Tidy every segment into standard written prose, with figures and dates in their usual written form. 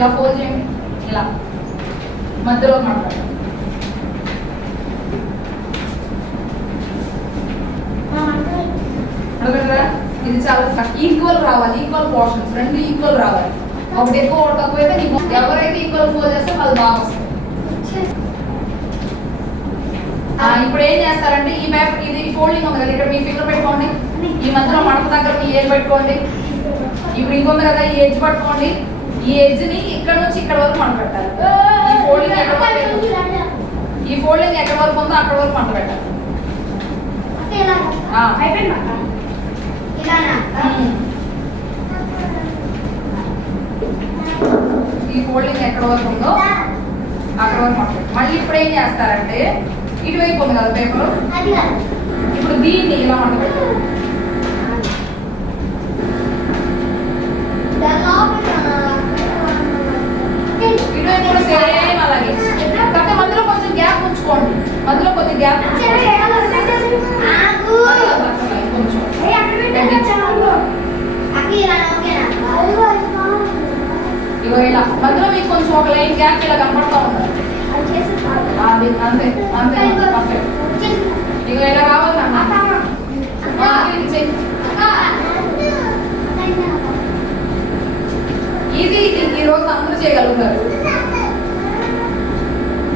ఇలా ఫోల్డ్ చేయండి. ఇలా మధ్యలో మాట్లాడండి. ఇది చాలా ఈక్వల్ రావాలి, ఈక్వల్ పోర్షన్స్ రెండు ఈక్వల్ రావాలి. ఒకటి ఎక్కువ ఒకటి తక్కువ అయితే నీకు ఎవరైతే ఈక్వల్ ఫోల్డ్ చేస్తే వాళ్ళు బాగా వస్తుంది. ఇప్పుడు ఏం చేస్తారంటే ఈ పేపర్ ఇది ఫోల్డింగ్ ఉంది కదా, ఇక్కడ మీ ఫింగర్ పెట్టుకోండి. ఈ మధ్యలో మడత దగ్గర మీ ఏజ్ పెట్టుకోండి. ఇప్పుడు ఇంకొంది కదా, ఈ ఎడ్జ్ పట్టుకోండి. ఈ ఎడ్జ్ ని ఇక్కడ నుంచి ఇక్కడ వరకు మంట పెట్టాలి. ఈ ఫోల్డింగ్ ఎక్కడ వరకు ఉందో అక్కడ వరకు మంట పెట్టాలి. ఈ ఫోల్డింగ్ ఎక్కడ వరకు ఉందో అక్కడ వరకు మంట పెట్టాలి. మళ్ళీ ఇప్పుడు ఏం చేస్తారంటే ఇటువైపు ఉంది కదా పేపర్, ఇప్పుడు దీన్ని ఇలా మంట పెట్టాలి. ఇటువైపు కూడా సేమ్ అలాగే, కాకపోతే మధ్యలో కొంచెం గ్యాప్ ఉంచుకోండి. మధ్యలో కొంచెం గ్యాప్ ఇలా మధ్యలో మీకు కొంచెం ఒక లైన్ గ్యాప్ ఇలా కనపడతా ఉండాలి. అంతే అంతే ఇక ఇలా కావాలన్నా ఈజీ. ఈ రోజు అందరూ చేయగలుగుతారు,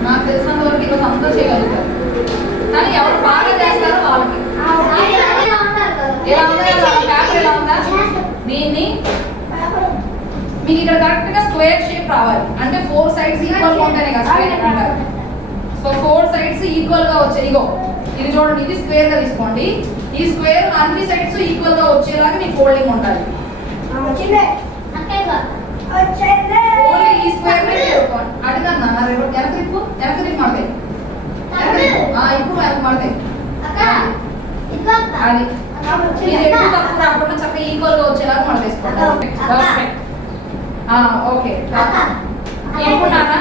నాకు తెలిసినంత వరకు ఈరోజు అందరూ చేయగలుగుతారు. కానీ ఎవరు బాగా చేస్తారో వాళ్ళకి. ఎలా ఉందా పేపర్, ఎలా ఉందా? దీన్ని మీకు ఇక్కడ కరెక్ట్ గా స్క్వేర్ షేప్ రావాలి. అంటే 4 సైడ్స్ ఈక్వల్ గా ఉంటేనే కదా స్క్వేర్ అంటారు. సో 4 సైడ్స్ ఈక్వల్ గా వచ్చాయి. ఇగో ఇది చూడండి, ఇది స్క్వేర్ గా తీసుకోండి. ఈ స్క్వేర్ అన్ని సైడ్స్ ఈక్వల్ గా వచ్చేలాగా మీ ఫోల్డింగ్ ఉండాలి. ఓన్లీ ఈ స్క్వేర్ అడిగన్నా వెనక రిప్పు మడతాయి. ఇప్పుడు వెనక మడతాయి. అది ఎక్కువ తక్కువ రాకుండా చక్కగా ఈక్వల్ గా వచ్చేలాగా మనం వేసుకోండి. ఓకే ఇప్పుడు నాన్న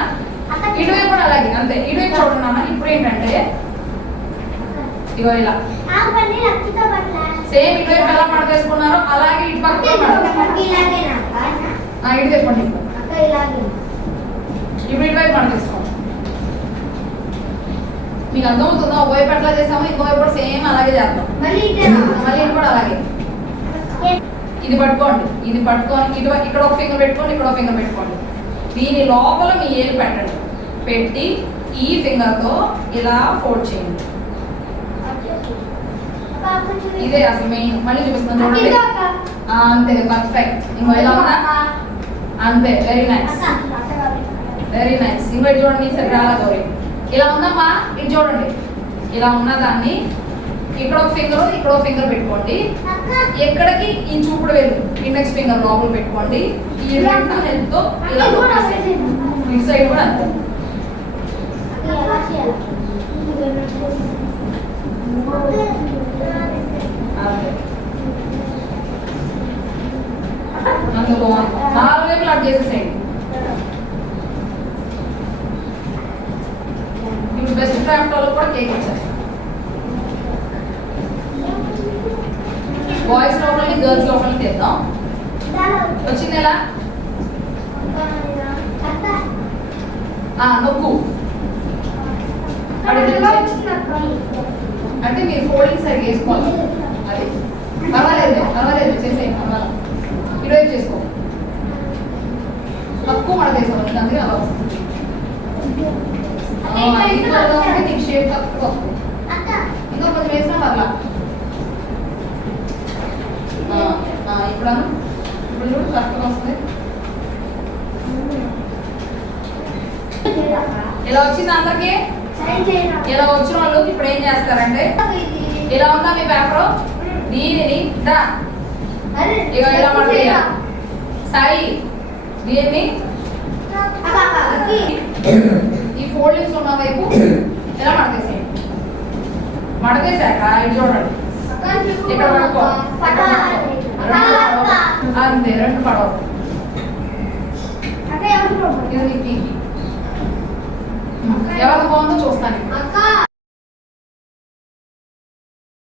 ఇటువైపు కూడా అలాగే అంతే. ఇటువైపు చూడండి నాన్న. ఇప్పుడు ఏంటంటే ఇగో ఇలా సేమ్ ఇటువైపు ఎలా మడత వేసుకున్నారో అలాగే ఇటు పక్కన ఇటు తెప్పండి. ఇప్పుడు ఇటువైపు మడత వేసుకోండి. మీకు అర్థమవుతుందా? ఒకవైపు ఎట్లా చేసాము, ఇంకోవైపు కూడా సేమ్ అలాగే చేద్దాం. మళ్ళీ ఇది కూడా అలాగే. ఇది పట్టుకోండి, ఇది పట్టుకొని ఇక్కడ ఒక ఫింగర్ పెట్టుకోండి, ఇక్కడ ఒక ఫింగర్ పెట్టుకోండి. దీని లోపల మీ ఏలు పెట్టండి. పెట్టి ఈ ఫింగర్ తో ఇలా ఫోల్డ్ చేయండి. ఇదే అసలు మెయిన్. మళ్ళీ చూపిస్తాను చూడండి. అంతే, పర్ఫెక్ట్. ఇంకో ఇలా ఉందా? అంతే, వెరీ నైస్, వెరీ నైస్. ఇంకో చూడండి, సరే రాలా గౌరీ. ఇలా ఉందమ్మా, ఇది చూడండి. ఇలా ఉన్న దాన్ని ఇక్కడ ఒక ఫింగర్, ఇక్కడ ఒక ఫింగర్ పెట్టుకోండి. ఎక్కడికి ఈ చూపుడు వేలు ఇండెక్స్ ఫింగర్ లోపల పెట్టుకోండి. ఈ రెండు హెల్త్ తో ఇలా ఇటు సైడ్ కూడా అంతే. అందులో 4 వైపులు అటు చేసేసేయండి. ఇప్పుడు బెస్ట్ క్రాఫ్ట్ వాళ్ళు కూడా కేక్ ఇచ్చేస్తాం. బాయ్స్ లోపలికి, గర్ల్స్ లోపలికి తెద్దాం. వచ్చింది ఎలా? నొక్కు. అంటే మీరు ఫోల్డింగ్ సైడ్ వేసుకోవాలి. అది పర్వాలేదు, పర్వాలేదు, చేసేయండి. పర్వాలేదు, ఇటువైపు చేసుకో. తక్కువ మడత వేసుకోవాలి, అందుకే అలా వస్తుంది. నీకు షేప్ తక్కువ వస్తుంది. ఇంకా కొంచెం వేసినా పర్లా. ఇప్పుడు చూడు కరెక్ట్గా వస్తుంది. ఇలా వచ్చింది అందరికి. ఇలా వచ్చిన వాళ్ళు ఇప్పుడు ఏం చేస్తారంటే, ఇలా ఉందా మీ పేపర్, దీనిని ఇక ఇలా మడత సాయి, దీన్ని ఈ ఫోల్డింగ్స్ ఉన్న వైపు ఇలా మడతేసేయండి. మడతేసాక ఇది చూడండి, ఇక్కడ పడుకో, అంతే, రెండు పడవ. ఇది ఎవరికి బాగుందో చూస్తాను.